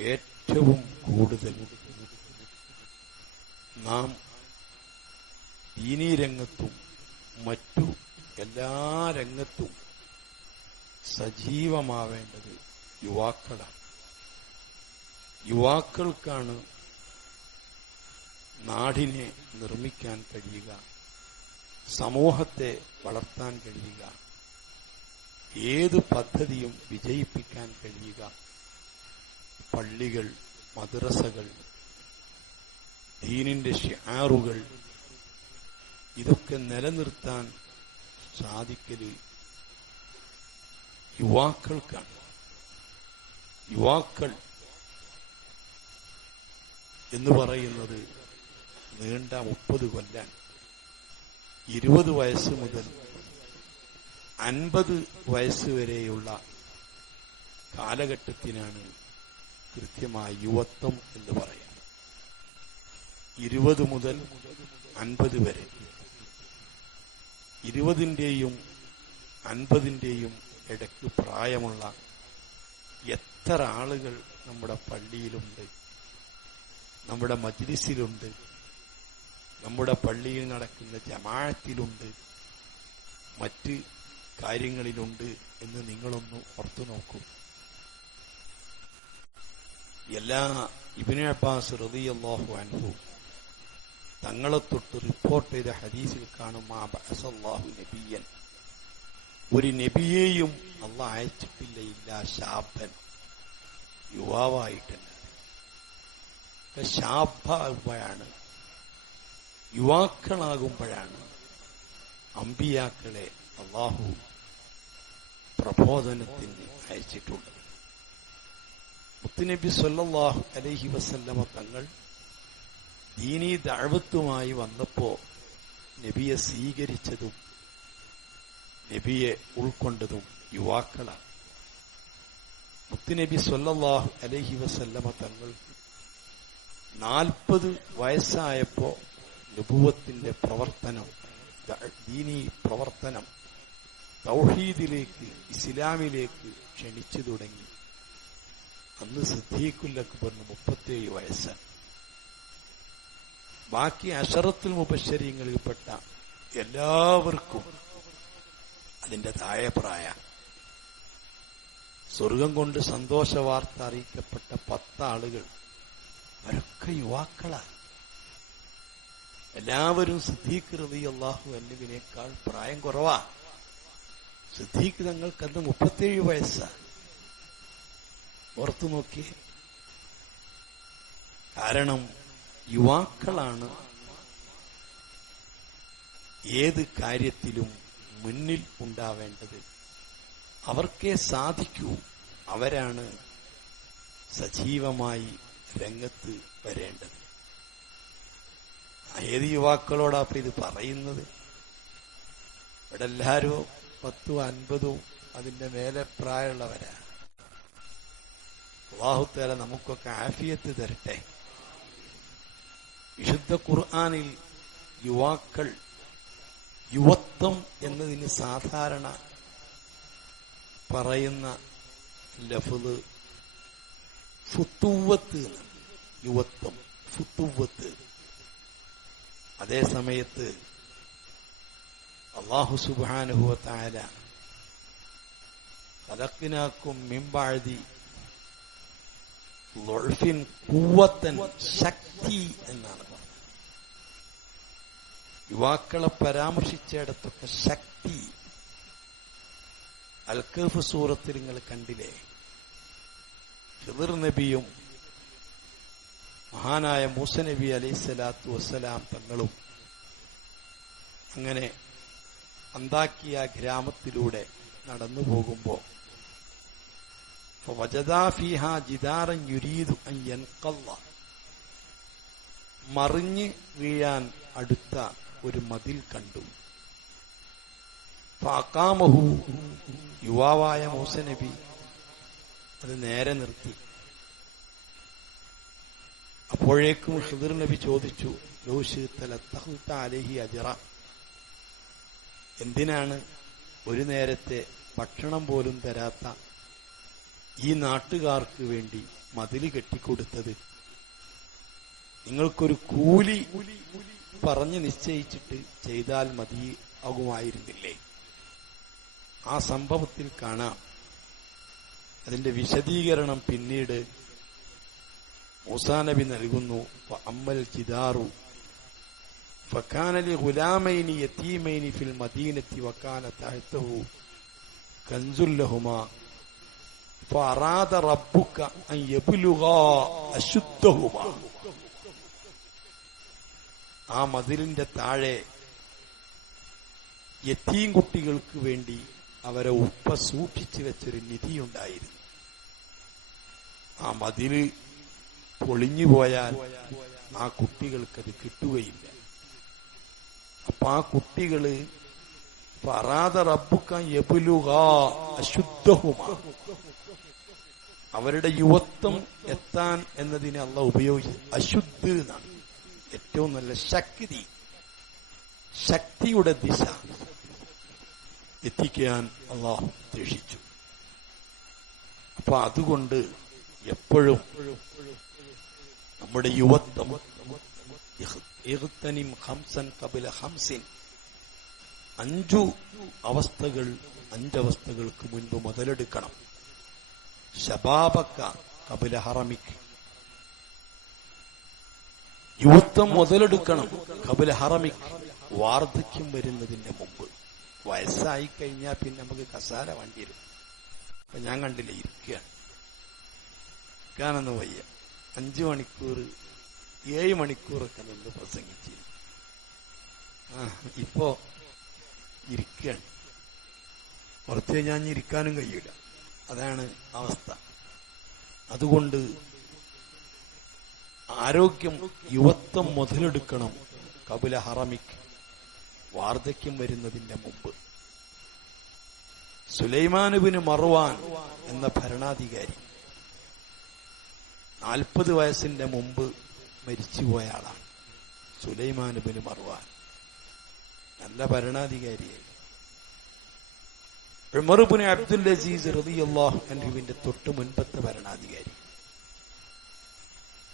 ഏറ്റവും കൂടുതൽ നാം ദീനീ രംഗത്തും മറ്റു എല്ലാ രംഗത്തും സജീവമാവേണ്ടത് യുവാക്കളാണ്. യുവാക്കൾക്കാണ് നാടിനെ നിർമ്മിക്കാൻ കഴിയുക സമൂഹത്തെ വളർത്താൻ കഴിയുക ഏത് പദ്ധതിയും വിജയിപ്പിക്കാൻ കഴിയുക. പള്ളികൾ മദ്രസകൾ ദീനിന്റെ ഷിയാറുകൾ ഇതൊക്കെ നിലനിർത്താൻ സാധിക്കൽ യുവാക്കൾക്കാണ്. യുവാക്കൾ എന്ന് പറയുന്നത് നീണ്ട മുപ്പത് കൊല്ലാൻ ഇരുപത് വയസ്സ് മുതൽ അൻപത് വയസ്സ് വരെയുള്ള കാലഘട്ടത്തിനാണ് കൃത്യമായ യുവത്വം എന്ന് പറയാം. ഇരുപത് മുതൽ അൻപത് വരെ. ഇരുപതിന്റെയും അൻപതിന്റെയും ഇടയ്ക്ക് പ്രായമുള്ള എത്ര ആളുകൾ നമ്മുടെ പള്ളിയിലുണ്ട് നമ്മുടെ മജ്ലിസിലുണ്ട് നമ്മുടെ പള്ളിയിൽ നടക്കുന്ന ജമാഅത്തിലുണ്ട് മറ്റ് കാര്യങ്ങളിലുണ്ട് എന്ന് നിങ്ങളൊന്ന് ഓർത്തു നോക്കൂ എല്ലാ ഇബിന് അബ്ബാസ് റളിയല്ലാഹു അൻഹു തങ്ങളെ തൊട്ട് റിപ്പോർട്ട് ചെയ്ത ഹദീസിൽ കാണും ഒരു നബിയെയും അള്ള അയച്ചിട്ടില്ല ഇല്ല ശാബൻ. യുവാവായിട്ടുണ്ട്. ശാബാകുമ്പോഴാണ് യുവാക്കളാകുമ്പോഴാണ് അമ്പിയാക്കളെ അള്ളാഹു പ്രബോധനത്തിന് അയച്ചിട്ടുള്ളത്. മുത്തുനബി സല്ലല്ലാഹു അലഹി വസല്ലമ തങ്ങൾ ദീനീ ദഅവത്തുമായി വന്നപ്പോ നബിയെ സ്വീകരിച്ചതും നബിയെ ഉൾക്കൊണ്ടതും യുവാക്കളാണ്. മുത്തുനബി സല്ലല്ലാഹു അലഹി വസല്ലമ തങ്ങൾ നാൽപ്പത് വയസ്സായപ്പോ നുപൂവത്തിന്റെ പ്രവർത്തനം ദീനി പ്രവർത്തനം തൗഹീദിലേക്ക് ഇസ്ലാമിലേക്ക് ക്ഷണിച്ചു തുടങ്ങി. അന്ന് സിദ്ദീഖുൽ അക്ബറിന് മുപ്പത്തിയേഴ് വയസ്സ്. ബാക്കി അഷറത്തുൽ മുബശ്ശരീങ്ങളിൽപ്പെട്ട എല്ലാവർക്കും അതിന്റെ താഴെ സ്വർഗം കൊണ്ട് സന്തോഷ വാർത്ത അറിയിക്കപ്പെട്ട പത്താളുകൾ അവരൊക്കെ യുവാക്കളാണ്. എല്ലാവരും സിദ്ദീഖ് റതി അള്ളാഹു അല്ലുവിനേക്കാൾ പ്രായം കുറവാ. സിദ്ദീഖ് തങ്ങൾക്കന്ന് മുപ്പത്തേഴ് വയസ്സാ. ഓർത്തു നോക്കി. കാരണം യുവാക്കളാണ് ഏത് കാര്യത്തിലും മുന്നിൽ ഉണ്ടാവേണ്ടത്. അവർക്കേ സാധിക്കൂ. അവരാണ് സജീവമായി രംഗത്ത് വരേണ്ടത്. ഏത് യുവാക്കളോടാ ഇത് പറയുന്നത്? ഇവിടെ എല്ലാവരും പത്തും അൻപതും അതിന്റെ മേലെ പ്രായമുള്ളവരാ. അള്ളാഹുത്തേല നമുക്കൊക്കെ ആഫിയത്ത് തരട്ടെ. വിശുദ്ധ ഖുർആാനിൽ യുവാക്കൾ യുവത്വം എന്നതിന് സാധാരണ പറയുന്ന ലഫ്ല് ഫുത്തുവത്ത് യുവത്വം ഫുത്തുവത്ത്. അതേ സമയത്ത് അള്ളാഹു സുബാനുഭവത്തായ കലക്കിനാക്കും മിമ്പാഴ്തി കൂവത്തൻ ശക്തി എന്നാണ് യുവാക്കളെ പരാമർശിച്ചിടത്തൊക്കെ ശക്തി. അൽക്കഫ് സൂറത്തിൽ നിങ്ങൾ കണ്ടില്ലേ? ഹിദർ നബിയും മഹാനായ മൂസ നബി സ്വലാത്തു വസ്സലാം തങ്ങളും അങ്ങനെ അന്താക്കിയ ഗ്രാമത്തിലൂടെ നടന്നു പോകുമ്പോ മറിഞ്ഞ് വീഴാൻ അടുത്ത ഒരു മതിൽ കണ്ടു. ഫാക്കാമഹു യുവാവായ മൂസ നബി അത് നേരെ നിർത്തി. അപ്പോഴേക്കും ഹിദർ നബി ചോദിച്ചു അലഹി അജറ. എന്തിനാണ് ഒരു നേരത്തെ ഭക്ഷണം പോലും തരാത്ത ഈ നാട്ടുകാർക്ക് വേണ്ടി മതിൽ കെട്ടിക്കൊടുത്തത്. നിങ്ങൾക്കൊരു കൂലി പറഞ്ഞ് നിശ്ചയിച്ചിട്ട് ചെയ്താൽ മതി ആകുമായിരുന്നില്ലേ? ആ സംഭവത്തിൽ കാണാം. അതിന്റെ വിശദീകരണം പിന്നീട് മൂസാനബി നൽകുന്നു. അമ്മൽ ചിതാറു ഫക്കാനലി ഗുലാമൈനി യത്തീമൈനി ഫിൽ മദീനത്തി വക്കാന താഴ്ത്തഹു കൻസുല്ലഹുമാ ആ മതിലിന്റെ താഴെ യത്തീം കുട്ടികൾക്ക് വേണ്ടി അവരെ ഉപ്പ സൂക്ഷിച്ചു വെച്ചൊരു നിധിയുണ്ടായിരുന്നു. ആ മതിൽ പൊളിഞ്ഞു പോയാൽ ആ കുട്ടികൾക്കത് കിട്ടുകയില്ല. അപ്പൊ ആ കുട്ടികൾ ഫറാദ റബ്ബുക്കാൻ എബുലുക അശുദ്ധഹുമ. അവരുടെ യുവത്വം എത്താൻ എന്നതിനെ അല്ല ഉപയോഗിച്ച് അശുദ്ധ എന്നാണ്. ഏറ്റവും നല്ല ശക്തി. ശക്തിയുടെ ദിശ എത്തിക്കാൻ അള്ളാഹു ഉദ്ദേശിച്ചു. അപ്പൊ അതുകൊണ്ട് എപ്പോഴും നമ്മുടെ യുവത്വം ഹംസൻ കപില ഹംസിൻ അഞ്ചു അവസ്ഥകൾ അഞ്ചവസ്ഥകൾക്ക് മുൻപ് മുതലെടുക്കണം. ശബാബക്ക കപില ഹറമിക്ക് യുവത്വം മുതലെടുക്കണം കപില ഹറമിക്ക് വാർദ്ധക്യം വരുന്നതിന്റെ മുമ്പ്. വയസ്സായി കഴിഞ്ഞാൽ പിന്നെ നമുക്ക് കസാര വണ്ടി വരും അപ്പൊ ഞാൻ കണ്ടില്ല ഇരിക്കുകയാണ് ഇരിക്കാനൊന്നും വയ്യ. അഞ്ചു മണിക്കൂർ ഏഴ് മണിക്കൂറൊക്കെ നിന്ന് പ്രസംഗിച്ചിരുന്നു. ആ ഇപ്പോ ഇരിക്കുകയാണ് കുറച്ച് ഞാൻ ഇരിക്കാനും കഴിയില്ല അതാണ് അവസ്ഥ. അതുകൊണ്ട് ആരോഗ്യം യുവത്വം മുതലെടുക്കണം. കപില ഹറമിക്ക് വാർദ്ധക്യം വരുന്നതിന്റെ മുമ്പ്. സുലൈമാനുവിന് മറുവാൻ എന്ന ഭരണാധികാരി നാൽപ്പത് വയസ്സിന്റെ മുമ്പ് മരിച്ചുപോയ ആളാണ്. സുലൈമാനുബിന് മറുവാൻ നല്ല ഭരണാധികാരിയായി ഉമറുബിന് അബ്ദുൽ അസീസ് റളിയല്ലാഹു അൻഹുവിന്റെ തൊട്ട് മുൻപത്തെ ഭരണാധികാരി.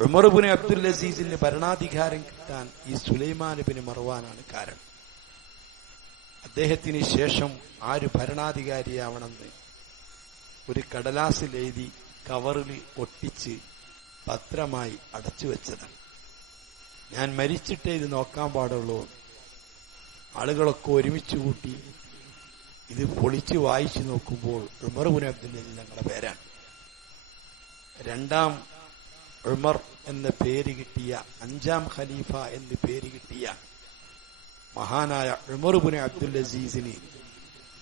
ഉമറുബിന് അബ്ദുൽ അസീസിന് ഭരണാധികാരം കിട്ടാൻ ഈ സുലൈമാനുബിന് മറുവാനാണ് കാരണം. അദ്ദേഹത്തിന് ശേഷം ആര് ഭരണാധികാരിയാവണമെന്ന് ഒരു കടലാസിൽ എഴുതി കവറിൽ ഒട്ടിച്ച് പത്രമായി അടച്ചു വെച്ചതാണ്. ഞാൻ മരിച്ചിട്ടേ ഇത് നോക്കാൻ പാടുള്ളൂ. ആളുകളൊക്കെ ഒരുമിച്ച് കൂട്ടി ഇത് പൊളിച്ച് വായിച്ചു നോക്കുമ്പോൾ ഉമർബുൻ അബ്ദുൽ ഞങ്ങളുടെ പേരാണ്. രണ്ടാം ഉമർ എന്ന പേര് കിട്ടിയ അഞ്ചാം ഖലീഫ എന്ന് പേര് കിട്ടിയ മഹാനായ ഉമർ ഉമർബുൻ അബ്ദുൽ അസീസിന്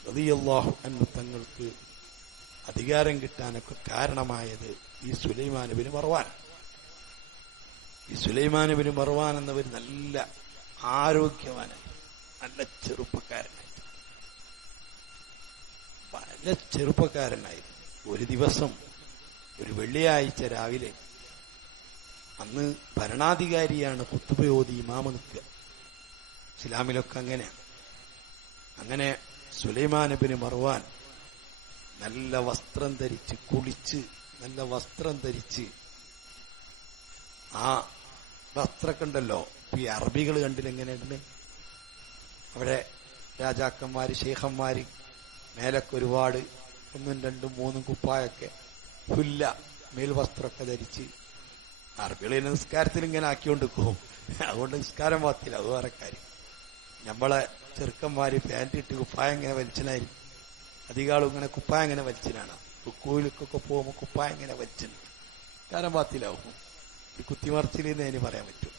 റളിയല്ലാഹു അൻഹു തങ്ങൾക്ക് അധികാരം കിട്ടാനൊക്കെ കാരണമായത് ഈ സുലൈമാനുബിന് മറവാൻ ഈ സുലൈമാനുബിന് മറവാൻ എന്നവർ നല്ല ആരോഗ്യവാനായി നല്ല ചെറുപ്പക്കാരനായി. നല്ല ചെറുപ്പക്കാരനായിരുന്നു ഒരു ദിവസം ഒരു വെള്ളിയാഴ്ച രാവിലെ അന്ന് ഭരണാധികാരിയാണ് കുത്തുബയോധി ഇമാമ നിൽക്കുക. ഇസ്ലാമിലൊക്കെ അങ്ങനെയാണ് അങ്ങനെ സുലൈമാനബിന് മറുവാൻ നല്ല വസ്ത്രം ധരിച്ച് കുളിച്ച് നല്ല വസ്ത്രം ധരിച്ച് ആ വസ്ത്രമൊക്കെ ഉണ്ടല്ലോ ഈ അറബികൾ കണ്ടില്ല എങ്ങനെയുണ്ട് അവിടെ രാജാക്കന്മാര് ശേഖന്മാര് മേലൊക്കെ ഒരുപാട് ഒന്നും രണ്ടും മൂന്നും കുപ്പായൊക്കെ പുല്ല മേൽവസ്ത്രമൊക്കെ ധരിച്ച് അറബികളെ നിസ്കാരത്തിൽ ഇങ്ങനെ ആക്കിക്കൊണ്ട് പോകും അതുകൊണ്ട് നിസ്കാരം പാത്തില്ല അത് വേറെ കാര്യം. നമ്മളെ ചെറുക്കന്മാര് പാന്റ് ഇട്ട് കുപ്പായം ഇങ്ങനെ വലിച്ചനായിരിക്കും അധികാളും ഇങ്ങനെ കുപ്പായം ഇങ്ങനെ വലിച്ചനാണ് കുക്കൂലിക്കൊക്കെ പോകുമ്പോൾ കുപ്പായം ഇങ്ങനെ വലിച്ചു കാരം പാത്തിലാവും ഈ കുത്തിമറിച്ചിലെന്ന് അതിന് പറയാൻ പറ്റും.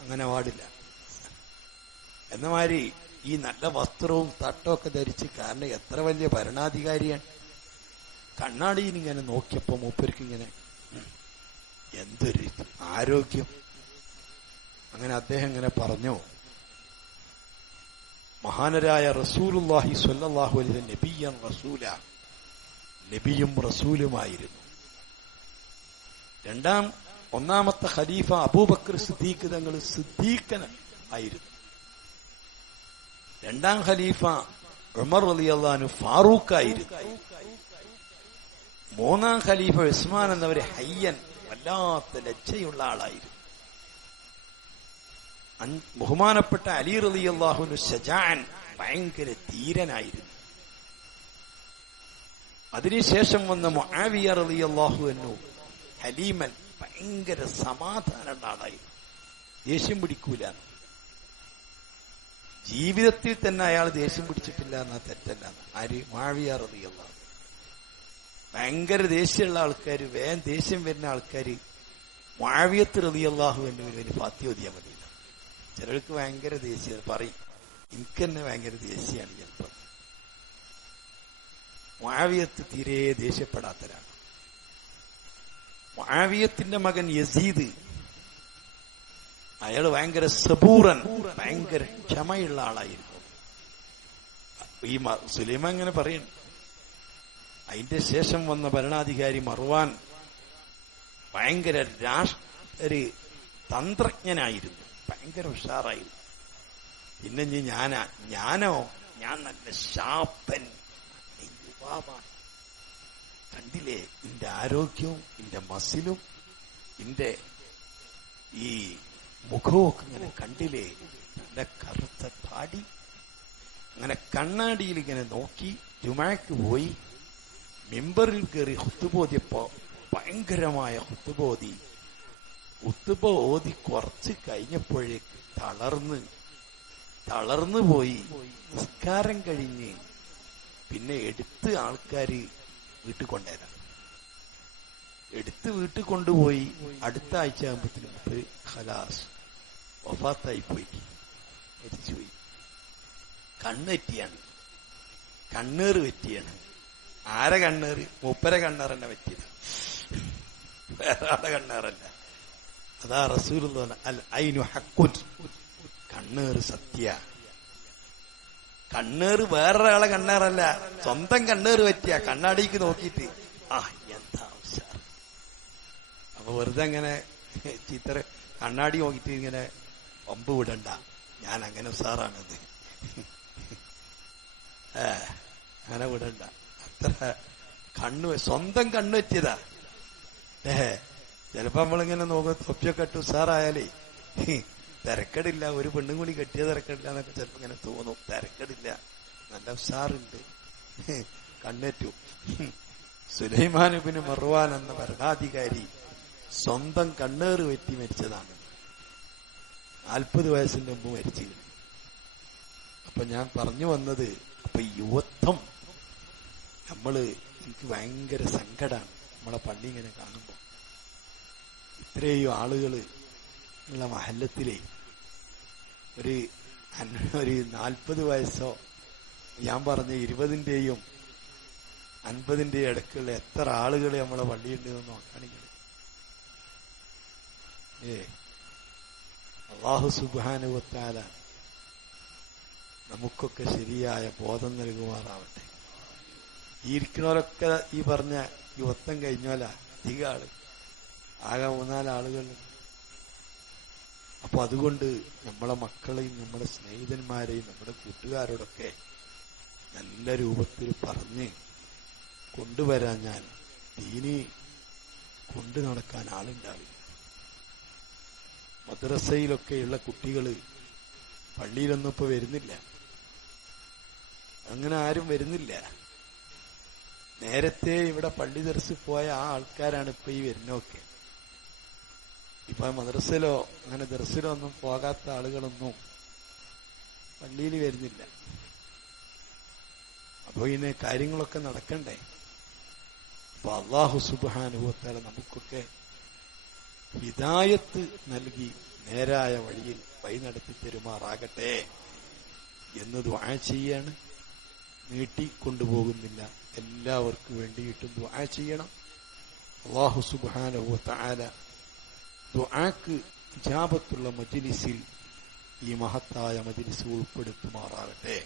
അങ്ങനെ പാടില്ല. എന്ന മാതിരി ഈ നല്ല വസ്ത്രവും തട്ടമൊക്കെ ധരിച്ച് കാരണം എത്ര വലിയ ഭരണാധികാരിയാണ്. കണ്ണാടിയിൽ ഇങ്ങനെ നോക്കിയപ്പോ മൂപ്പർക്ക് ഇങ്ങനെ എന്തൊരു ആരോഗ്യം. അങ്ങനെ അദ്ദേഹം ഇങ്ങനെ പറഞ്ഞു മഹാനരായ റസൂലുല്ലാഹി സ്വല്ലല്ലാഹു അലൈഹി നബിയൻ റസൂല നബിയും റസൂലുമായിരുന്നു. രണ്ടാം ഒന്നാമത്തെ ഖലീഫ അബൂബക്കർ സിദ്ദീഖ് തങ്ങൾ സിദ്ദീഖന ആയിരുന്നു. രണ്ടാം ഖലീഫ ഉമർ റളിയല്ലാഹു ഫാറൂഖ് ആയിരുന്നു മൂന്നാം ഖലീഫ ഉസ്മാൻ എന്നവര് ഹയ്യൻ വല്ലാത്ത ലജ്ജയുള്ള ആളായിരുന്നു. ബഹുമാനപ്പെട്ട അലി റലി അള്ളാഹുനു ഷജാൻ ഭയങ്കര ധീരനായിരുന്നു. അതിനുശേഷം വന്ന മുആവിയ റലി അള്ളാഹു എന്നു ഹലീമൻ ഭയങ്കര സമാധാനമുള്ള ആളായിരുന്നു. ദേഷ്യം പിടിക്കൂല. ജീവിതത്തിൽ തന്നെ അയാൾ ദേഷ്യം പിടിച്ചിട്ടില്ല എന്നാ തെറ്റല്ല. ആര് മാവിയ റലി അള്ളാഹു ഭയങ്കര ദേഷ്യമുള്ള ആൾക്കാർ വേഗം ദേഷ്യം വരുന്ന ആൾക്കാർ മാവിയത്ത് റതിയല്ലാഹു അള്ളാഹു എന്നുവിന് ഫാത്യോദിയാ മതിയില്ല ചിലർക്ക് ഭയങ്കര ദേഷ്യം പറയും. എനിക്ക് തന്നെ ഭയങ്കര ദേഷ്യമാണ് ചിലപ്പോൾ മാവിയത്ത് തീരെ ദേഷ്യപ്പെടാത്തരാണ് മാവിയത്തിന്റെ മകൻ യസീദ് അയാൾ ഭയങ്കര സബൂറൻ ഭയങ്കര ക്ഷമയുള്ള ആളായിരുന്നു ഈ സുലൈമ ഇങ്ങനെ പറയുന്നു അതിന്റെ ശേഷം വന്ന ഭരണാധികാരി മറുവാൻ ഭയങ്കര രാഷ്ട്ര തന്ത്രജ്ഞനായിരുന്നു ഭയങ്കര ഉഷാറായിരുന്നു. പിന്നെ ഞാനാ ഞാനോ ഞാൻ നല്ല ശാപ്പൻ കണ്ടില്ലേ എന്റെ ആരോഗ്യവും എന്റെ മസിലും എന്റെ ഈ മുഖവും ഒക്കെ ഇങ്ങനെ കണ്ടില്ലേ? നല്ല കറുത്ത താടി. അങ്ങനെ കണ്ണാടിയിൽ ഇങ്ങനെ നോക്കി ജുമാക്ക് പോയി. മിമ്പറിൽ കയറി കുത്തുബോധിയപ്പോ ഭയങ്കരമായ കുത്തുബോധി ഉത്തുബ ഓതി കുറച്ച് കഴിഞ്ഞപ്പോഴേക്ക് തളർന്ന് തളർന്നു പോയി. നിസ്കാരം കഴിഞ്ഞ് പിന്നെ എടുത്ത് ആൾക്കാര് വീട്ടിൽ കൊണ്ടുവരാം. എടുത്ത് വീട്ടിൽ കൊണ്ടുപോയി അടുത്ത ആഴ്ച ആകുമ്പത്തിന് മുമ്പ് ഖലാസ് വഫാത്തായി പോയി. മരിച്ചുപോയി കണ്ണെറ്റിയാണ്. കണ്ണേറ് പറ്റിയാണ് ആരെ കണ്ണേറ്? മൂപ്പര കണ്ണേറന്നെ പറ്റിയത്. വേറെ ആടെ കണ്ണേറല്ല അതാ റസൂൽ അൽ ഐനു ഹക്കുൻ കണ്ണേറ് സത്യ. കണ്ണേറ് വേറൊരാളെ കണ്ണേറല്ല. സ്വന്തം കണ്ണേറ് പറ്റിയ. കണ്ണാടിക്ക് നോക്കിയിട്ട് ആ എന്താ ഉഷാർ അപ്പൊ വെറുതെ അങ്ങനെ ചിത്ര കണ്ണാടി നോക്കിയിട്ട് ഇങ്ങനെ പമ്പ് വിടണ്ട. ഞാൻ അങ്ങനെ ഉഷാറാണത് ഏ അങ്ങനെ വിടണ്ട. അത്ര കണ്ണു സ്വന്തം കണ്ണു വെച്ചതാ. ഏ ചിലപ്പോ നമ്മളിങ്ങനെ നോക്കും തൊപ്പിയൊക്കെ ഇട്ട് സാറായാലേ തിരക്കടില്ല. ഒരു പെണ്ണും കൂടി കെട്ടിയ തിരക്കടില്ല എന്നൊക്കെ ചിലപ്പോ ഇങ്ങനെ തോന്നും. തിരക്കടില്ല. നല്ല സാറുണ്ട് കണ്ണേറ്റു. സുലൈമാനുബിന് മറുവാൻ എന്ന ഭരണാധികാരി സ്വന്തം കണ്ണേറ് വെറ്റി മരിച്ചതാണ്. നാൽപ്പത് വയസ്സിന് മുമ്പ് മരിച്ചിരുന്നു അപ്പൊ ഞാൻ പറഞ്ഞു വന്നത് അപ്പൊ യുവത്വം നമ്മൾ എനിക്ക് ഭയങ്കര സങ്കടമാണ് നമ്മളെ പള്ളി ഇങ്ങനെ കാണുമ്പോൾ ഇത്രയും ആളുകൾ ഉള്ള മഹല്ലത്തിലെ ഒരു ഒരു നാൽപ്പത് വയസ്സോ ഞാൻ പറഞ്ഞ ഇരുപതിന്റെയും അൻപതിന്റെയും ഇടയ്ക്കുള്ള എത്ര ആളുകൾ നമ്മളെ പള്ളിയുണ്ട് നോക്കാണെങ്കിൽ ഏ അള്ളാഹു സുബാനുവത്താല നമുക്കൊക്കെ ശരിയായ ബോധം നൽകുമാറാവട്ടെ. ഈ ഇരിക്കുന്നവരൊക്കെ ഈ പറഞ്ഞ യുവത്വം കഴിഞ്ഞോല? അധിക ആൾ. ആകെ മൂന്നാൽ ആളുകൾ അപ്പൊ അതുകൊണ്ട് നമ്മളെ മക്കളെയും നമ്മുടെ സ്നേഹിതന്മാരെയും നമ്മുടെ കൂട്ടുകാരോടൊക്കെ നല്ല രൂപത്തിൽ പറഞ്ഞ് കൊണ്ടുവരാൻ ഞാൻ ദീനി കൊണ്ടു നടക്കാൻ ആളുണ്ടാവില്ല. മദ്രസയിലൊക്കെയുള്ള കുട്ടികൾ പള്ളിയിലൊന്നും ഇപ്പൊ വരുന്നില്ല. അങ്ങനെ ആരും വരുന്നില്ല. നേരത്തെ ഇവിടെ പള്ളി തെറിച്ച് പോയ ആ ആൾക്കാരാണ് ഇപ്പൊ ഈ വരുന്നൊക്കെ ഇപ്പൊ മദ്രസയിലോ അങ്ങനെ ദർശനോ ഒന്നും പോകാത്ത ആളുകളൊന്നും പള്ളിയിൽ വരുന്നില്ല. അപ്പൊ ഇന്ന് കാര്യങ്ങളൊക്കെ നടക്കണ്ടേ? അപ്പൊ അള്ളാഹു സുബാനുഭവത്താലെ നമുക്കൊക്കെ ഹിദായത്ത് നൽകി നേരായ വഴിയിൽ വഴി നടത്തി തരുമാറാകട്ടെ എന്ന് ദ്വാ ചെയ്യാണ്. നീട്ടിക്കൊണ്ടുപോകുന്നില്ല എല്ലാവർക്കും വേണ്ടിയിട്ടും ദ്വാ ചെയ്യണം. അള്ളാഹു സുബാനുഭവത്താല ദുആക്ക് ജാപത്തുള്ള മജ്ലിസിൽ ഈ മഹത്തായ മജിലിസ് ഉൾപ്പെടുത്തുമാറാകട്ടെ.